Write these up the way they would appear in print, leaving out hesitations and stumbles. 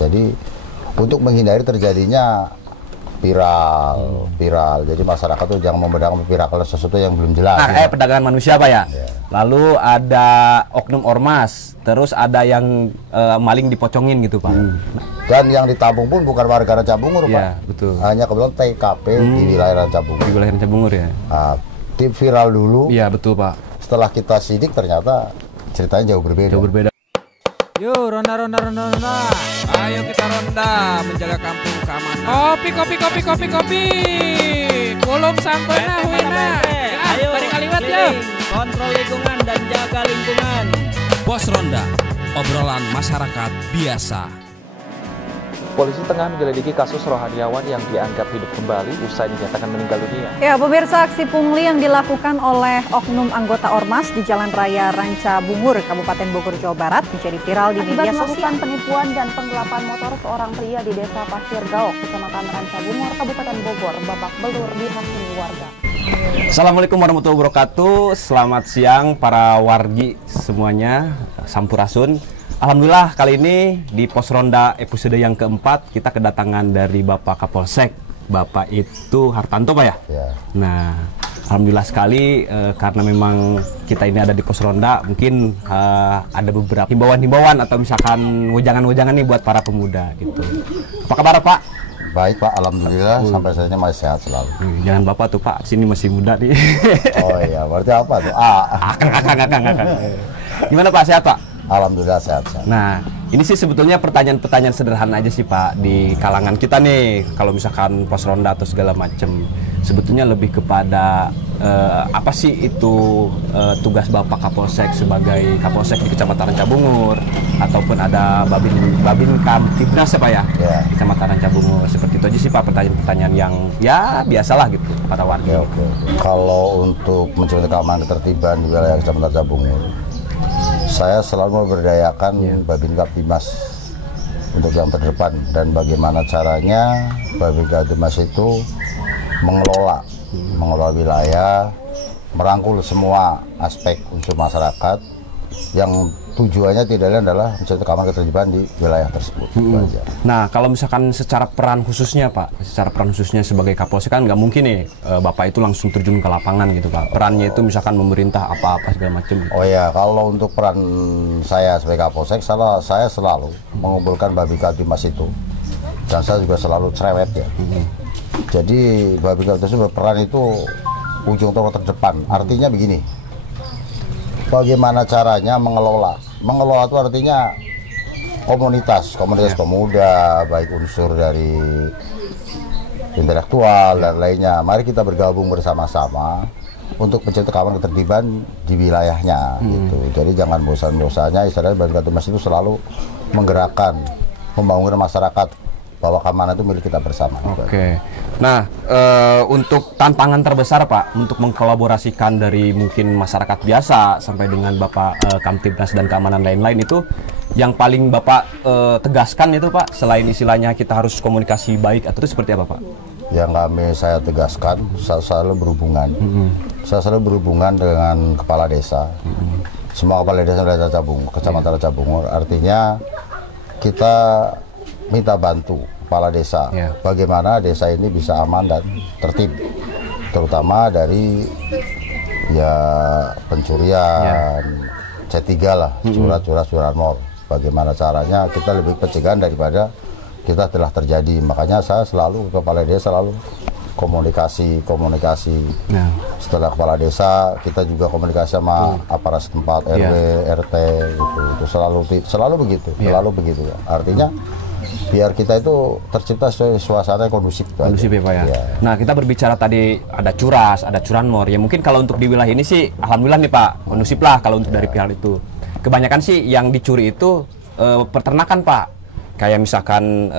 Jadi untuk menghindari terjadinya viral. Jadi masyarakat tuh jangan membedakan viral kalau sesuatu yang belum jelas. Nah, perdagangan manusia Pak ya. Lalu ada oknum ormas, terus ada yang maling dipocongin gitu Pak. Dan yang ditabung pun bukan warga Rancabungur Pak. Betul. Hanya kebetulan TKP di wilayah Rancabungur. Di wilayah Rancabungur ya. Nah, tip viral dulu. Iya betul Pak. Setelah kita sidik ternyata ceritanya jauh berbeda. Yuk, ronda. Ayo kita ronda, menjaga kampung keamanan. Kopi. Belum sampai nah, Wina. Ayo, balik kaliwat yuk. Kontrol lingkungan dan jaga lingkungan. Pos Ronda, obrolan masyarakat biasa. Polisi tengah menyelidiki kasus rohaniawan yang dianggap hidup kembali usai dinyatakan meninggal dunia. Ya, pemirsa, aksi pungli yang dilakukan oleh oknum anggota Ormas di Jalan Raya Rancabungur, Kabupaten Bogor, Jawa Barat menjadi viral di media sosial. Melakukan penipuan dan penggelapan motor seorang pria di Desa Pasir Gaok, Kecamatan Rancabungur, Kabupaten Bogor, babak belur dihakimi warga. Assalamualaikum warahmatullahi wabarakatuh. Selamat siang para wargi semuanya, Sampurasun. Alhamdulillah kali ini di Pos Ronda episode yang keempat kita kedatangan dari Bapak Kapolsek. Bapak itu Hartanto Pak ya? Ya. Nah, alhamdulillah sekali karena memang kita ini ada di Pos Ronda, mungkin ada beberapa himbauan-himbauan atau misalkan wejangan-wejangan nih buat para pemuda gitu. Apa kabar Pak? Baik Pak, alhamdulillah sampai saat ini masih sehat selalu. Jangan Bapak tuh Pak, sini masih muda nih. Oh iya, berarti apa tuh? Akang. Gimana Pak, sehat Pak? Alhamdulillah sehat. Nah, ini sih sebetulnya pertanyaan-pertanyaan sederhana aja sih Pak di kalangan kita nih. Kalau misalkan pos ronda atau segala macam, sebetulnya lebih kepada apa sih itu tugas Bapak Kapolsek sebagai Kapolsek di Kecamatan Rancabungur, ataupun ada Babin Kamtibnas Pak ya, di Kecamatan Rancabungur. Seperti itu aja sih Pak, pertanyaan-pertanyaan yang ya biasalah gitu pada warga. Oke. Kalau untuk mencari keamanan ketertiban di wilayah Kecamatan Rancabungur, saya selalu memberdayakan Babin Kamtibnas untuk yang terdepan, dan bagaimana caranya Babin Kamtibnas itu mengelola wilayah, merangkul semua aspek unsur masyarakat yang tujuannya tidak lain adalah mencari keamanan ketertiban di wilayah tersebut. Nah, kalau misalkan secara peran khususnya Pak, sebagai Kapolsek kan nggak mungkin nih Bapak itu langsung terjun ke lapangan gitu Pak. Perannya itu misalkan memerintah apa-apa segala macam. Oh ya, kalau untuk peran saya sebagai Kapolsek, saya selalu mengumpulkan Babin Kamtibnas itu, dan saya juga selalu cerewet ya. Jadi Babin Kamtibnas itu berperan itu ujung tombak terdepan. Artinya begini, bagaimana caranya mengelola itu artinya komunitas pemuda, baik unsur dari intelektual dan lainnya. Mari kita bergabung bersama-sama untuk menciptakan keamanan ketertiban di wilayahnya gitu. Jadi jangan bosan-bosannya, istilahnya Babin Kamtibnas itu selalu menggerakkan, membangun masyarakat bahwa keamanan itu milik kita bersama. Oke. Nah, untuk tantangan terbesar Pak untuk mengkolaborasikan dari mungkin masyarakat biasa sampai dengan Bapak Kamtibnas dan keamanan lain-lain itu, yang paling Bapak tegaskan itu Pak, selain istilahnya kita harus komunikasi baik, atau itu seperti apa Pak? Yang saya tegaskan, saya selalu berhubungan. Saya selalu berhubungan dengan kepala desa. Semua kepala desa dari Kecamatan Rancabungur. Artinya kita minta bantu kepala desa, bagaimana desa ini bisa aman dan tertib, terutama dari pencurian, C3 lah, curanmor. Bagaimana caranya kita lebih pencegahan daripada kita telah terjadi. Makanya saya selalu kepala desa selalu komunikasi. Setelah kepala desa, kita juga komunikasi sama aparat setempat, RW, RT gitu. Itu selalu begitu, Artinya biar kita itu tercipta suasana kondusif ya Pak ya. Nah, kita berbicara tadi ada curas, ada curanmor ya, mungkin kalau untuk di wilayah ini sih alhamdulillah nih Pak, kondusif lah kalau untuk dari pihak itu. Kebanyakan sih yang dicuri itu peternakan Pak, kayak misalkan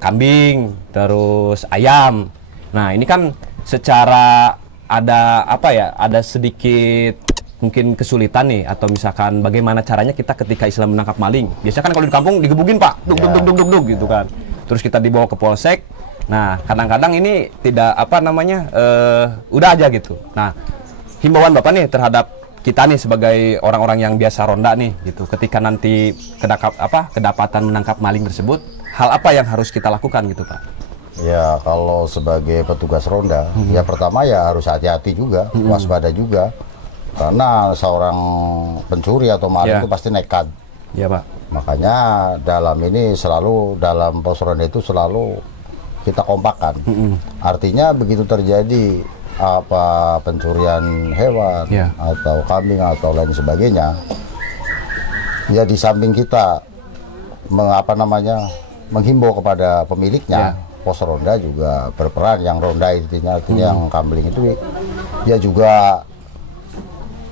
kambing, terus ayam. Nah, ini kan secara ada ada sedikit mungkin kesulitan nih, atau misalkan bagaimana caranya kita ketika Islam menangkap maling. Biasanya kan kalau di kampung digebugin Pak, duk gitu kan. Terus kita dibawa ke polsek. Nah, kadang-kadang ini tidak udah aja gitu. Nah, himbauan Bapak nih terhadap kita nih sebagai orang-orang yang biasa ronda nih gitu, ketika nanti kedapatan menangkap maling tersebut, hal apa yang harus kita lakukan gitu Pak? Ya kalau sebagai petugas ronda, ya pertama ya harus hati-hati juga, waspada juga, karena seorang pencuri atau maling itu pasti nekat. Iya Pak. Makanya dalam pos ronda itu selalu kita kompakkan. Artinya begitu terjadi pencurian hewan atau kambing atau lain sebagainya, ya di samping kita menghimbau kepada pemiliknya, pos ronda juga berperan. Yang ronda artinya yang kambing itu ya juga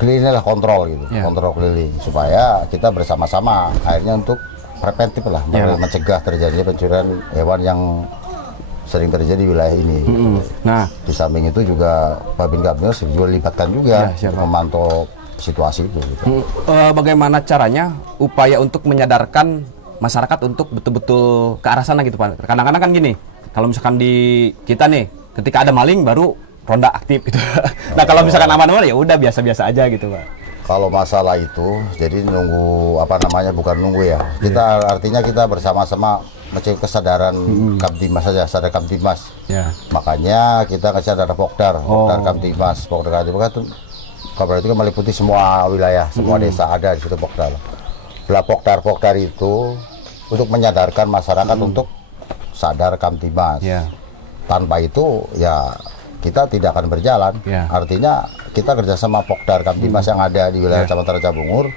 keliling lah, kontrol gitu, kontrol keliling supaya kita bersama-sama akhirnya untuk preventif lah, mencegah terjadinya pencurian hewan yang sering terjadi di wilayah ini. Nah, di samping itu juga Babin Kapolres juga dilibatkan juga memantau situasi itu. Bagaimana caranya upaya untuk menyadarkan masyarakat untuk betul-betul ke arah sana gitu Pak? Kadang-kadang kan gini, kalau misalkan di kita nih, ketika ada maling baru ronda aktif gitu. Nah kalau misalkan aman-aman ya udah biasa-biasa aja gitu Pak. Kalau masalah itu, jadi nunggu bukan nunggu ya. Kita artinya kita bersama-sama mencari kesadaran Kamtimas saja, sadar Kamtimas. Makanya kita kasih ada Pokdar Kamtimas. Pokdar Kamtimas itu kabar itu kan meliputi semua wilayah, semua desa ada di situ Pokdar. Bila Pokdar itu untuk menyadarkan masyarakat untuk sadar Kamtimas. Tanpa itu ya kita tidak akan berjalan. Artinya kita kerjasama Pokdar Kamtimas yang ada di wilayah Kecamatan Ranca Bungur.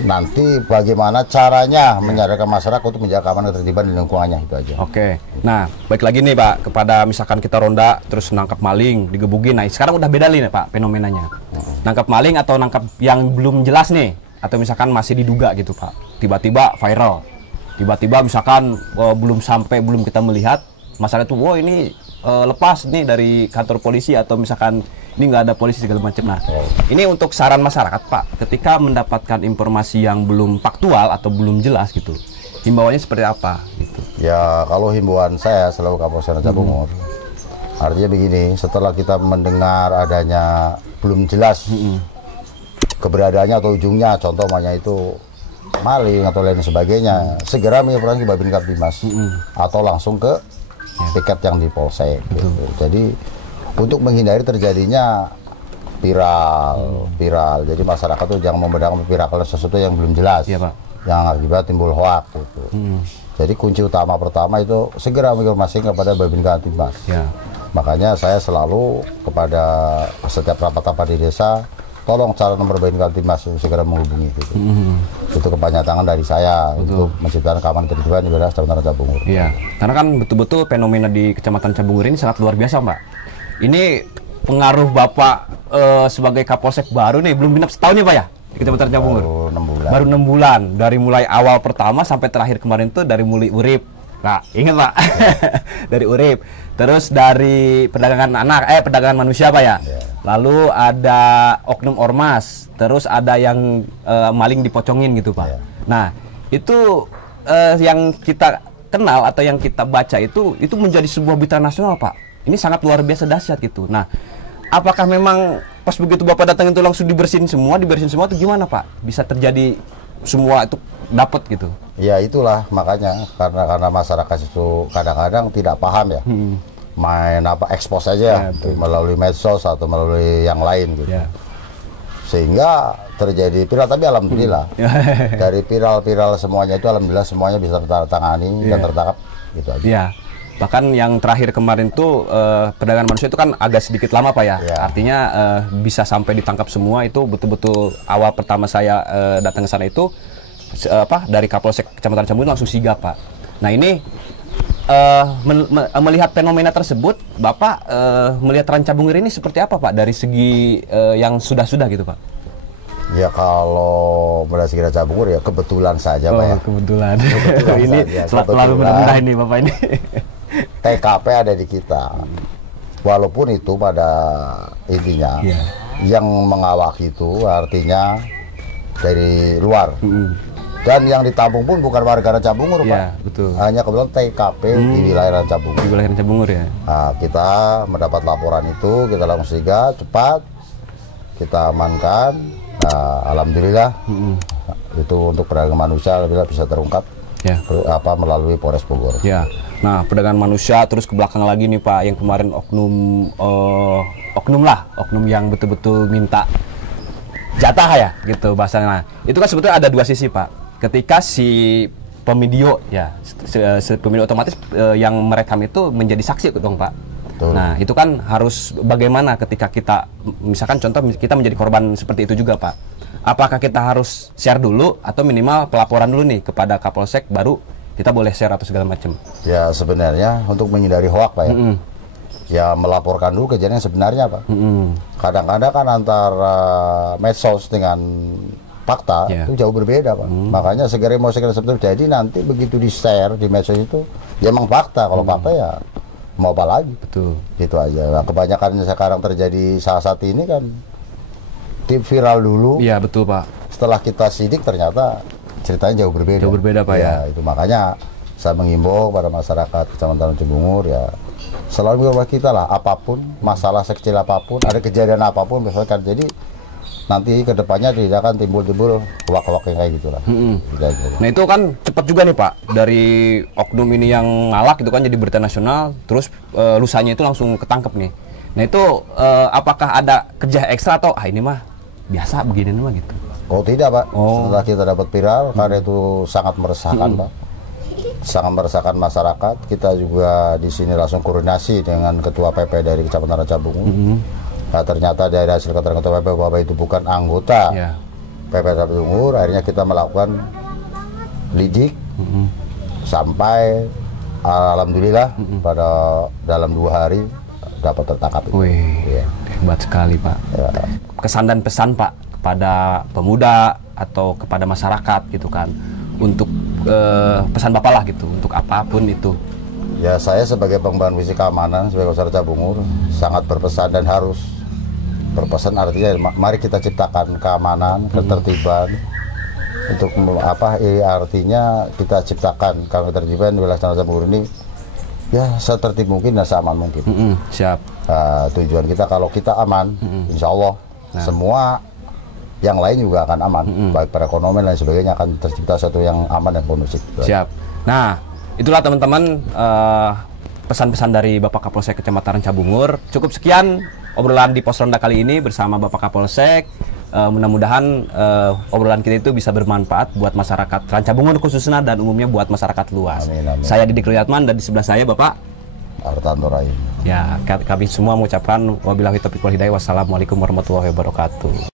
Nanti bagaimana caranya menyadarkan masyarakat untuk menjaga keamanan ketertiban di lingkungannya, itu aja. Oke. Nah, baik lagi nih Pak, kepada misalkan kita ronda terus nangkap maling, digebukin. Nah, sekarang udah beda nih Pak fenomenanya. Nangkap maling atau nangkap yang belum jelas nih, atau misalkan masih diduga gitu Pak. Tiba-tiba viral. Tiba-tiba misalkan belum kita melihat, masalah itu, ini lepas nih dari kantor polisi atau misalkan ini nggak ada polisi segala macam. Nah, ini untuk saran masyarakat Pak, ketika mendapatkan informasi yang belum faktual atau belum jelas gitu, himbauannya seperti apa gitu? Ya kalau himbauan saya selalu Kapolres Ranca Bungur, artinya begini, setelah kita mendengar adanya belum jelas keberadaannya atau ujungnya, contohnya itu maling atau lain sebagainya, segera menginformasi ke Babin Kaptimas atau langsung ke piket yang di polsek gitu. Jadi untuk menghindari terjadinya viral. Jadi masyarakat tuh jangan membedakan viral sesuatu yang belum jelas, yang akibat timbul hoak gitu. Jadi kunci utama pertama itu segera menginformasi kepada Babin Kaptimas. Makanya saya selalu kepada setiap rapat-rapat di desa, tolong calon nomor Babin Kaptimas segera menghubungi gitu. Itu kepanjangan dari saya untuk menciptakan keamanan ketertiban di wilayah Kecamatan Ranca Bungur. Karena kan betul-betul fenomena di Kecamatan Ranca Bungur ini sangat luar biasa Pak. Ini pengaruh Bapak sebagai Kapolsek baru nih, belum genap setahun ya Pak ya di Kecamatan Ranca Bungur? Baru 6 bulan. Dari mulai awal pertama sampai terakhir kemarin tuh dari mulai urip. Nah, ingat Pak, dari urip. Terus dari perdagangan manusia Pak ya. Lalu ada oknum ormas, terus ada yang maling dipocongin gitu Pak. Nah, itu yang kita kenal atau yang kita baca itu menjadi sebuah berita nasional Pak. Ini sangat luar biasa dahsyat gitu. Nah, apakah memang pas begitu Bapak datang itu langsung dibersihin semua atau gimana Pak? Bisa terjadi semua itu dapat gitu? Ya itulah makanya karena masyarakat itu kadang-kadang tidak paham ya. Main expose aja melalui medsos atau melalui yang lain gitu. Sehingga terjadi viral, tapi alhamdulillah dari viral semuanya itu alhamdulillah semuanya bisa tertangani dan tertangkap gitu aja. Bahkan yang terakhir kemarin tuh perdagangan manusia itu kan agak sedikit lama Pak ya. Artinya bisa sampai ditangkap semua itu betul-betul awal pertama saya datang ke sana itu dari Kapolsek Kecamatan Ranca Bungur langsung sigap Pak. Nah ini melihat fenomena tersebut, Bapak melihat Ranca Bungur ini seperti apa Pak dari segi yang sudah-sudah gitu Pak? Ya kalau melihat segi Ranca Bungur ya kebetulan saja Pak ya. Kebetulan ini selalu mudah-mudahan ini Bapak ini. TKP ada di kita, walaupun itu pada intinya yang mengawaki itu artinya dari luar, dan yang ditampung pun bukan warga Ranca Bungur Pak. Betul. Hanya kebetulan TKP di wilayah Ranca Bungur. Di wilayah Ranca Bungur ya. Nah, kita mendapat laporan itu, kita langsung sigap cepat, kita amankan. Nah, alhamdulillah itu untuk perdagangan manusia alhamdulillah bisa terungkap Ya. Melalui Polres Bogor. Ya. Nah, perdagangan manusia terus ke belakang lagi nih Pak, yang kemarin oknum yang betul-betul minta jatah ya gitu bahasanya. Nah, itu kan sebetulnya ada dua sisi Pak. Ketika si pemedio ya, pemedio otomatis yang merekam itu menjadi saksi dong Pak. Betul. Nah, itu kan harus bagaimana ketika kita, misalkan contoh kita menjadi korban seperti itu juga Pak. Apakah kita harus share dulu atau minimal pelaporan dulu nih kepada Kapolsek baru kita boleh share atau segala macam? Ya sebenarnya untuk menghindari hoak Pak ya. Ya melaporkan dulu kejadian sebenarnya Pak. Kadang-kadang kan antara medsos dengan fakta itu jauh berbeda Pak. Makanya segera seperti itu. Jadi nanti begitu di-share di medsos itu ya emang fakta. Kalau fakta ya mau apa lagi? Betul. Gitu aja. Nah, kebanyakan sekarang terjadi saat ini kan viral dulu. Iya betul Pak. Setelah kita sidik ternyata ceritanya jauh berbeda. Jauh berbeda Pak ya. Itu makanya saya mengimbau pada masyarakat Kecamatan Cibungur ya selalu mengimbau kita lah, apapun masalah sekecil apapun, ada kejadian apapun misalkan, jadi nanti kedepannya tidak akan timbul hoak-hoak yang kayak gitulah. Nah itu kan cepat juga nih Pak, dari oknum ini yang ngalak itu kan jadi berita nasional, terus lusanya itu langsung ketangkep nih. Nah itu apakah ada kerja ekstra atau ini mah biasa begini mah gitu? Oh tidak Pak, setelah kita dapat viral karena itu sangat meresahkan Pak, sangat meresahkan masyarakat. Kita juga di sini langsung koordinasi dengan Ketua PP dari Kecamatan Ranca Bungur. Nah, ternyata dari hasil keterangan Ketua PP bahwa itu bukan anggota PP Ranca Bungur. Akhirnya kita melakukan lidik sampai alhamdulillah pada dalam 2 hari dapat tertangkap. Wih, hebat sekali Pak. Ya. Kesan dan pesan Pak kepada pemuda atau kepada masyarakat gitu kan, untuk pesan Bapak lah gitu, untuk apapun itu. Ya saya sebagai pengemban visi keamanan sebagai Polres Ranca Bungur sangat berpesan dan harus berpesan, artinya mari kita ciptakan keamanan, ketertiban untuk artinya kita ciptakan ketertiban di wilayah Ranca Bungur ini ya setertib mungkin dan seaman mungkin. Siap. Tujuan kita kalau kita aman, insya Allah semua yang lain juga akan aman, baik perekonomian dan sebagainya akan tercipta satu yang aman dan kondusif. Siap. Nah, itulah teman-teman pesan-pesan dari Bapak Kapolsek Kecamatan Ranca Bungur. Cukup sekian obrolan di Pos Ronda kali ini bersama Bapak Kapolsek. Mudah-mudahan obrolan kita itu bisa bermanfaat buat masyarakat Ranca Bungur khususnya dan umumnya buat masyarakat luas. Amin, amin. Saya Didik Ruyatman dan di sebelah saya Bapak Artanto Rahim. Ya, kami semua mengucapkan wabillahi taufiq wal hidayah. Wassalamualaikum warahmatullahi wabarakatuh.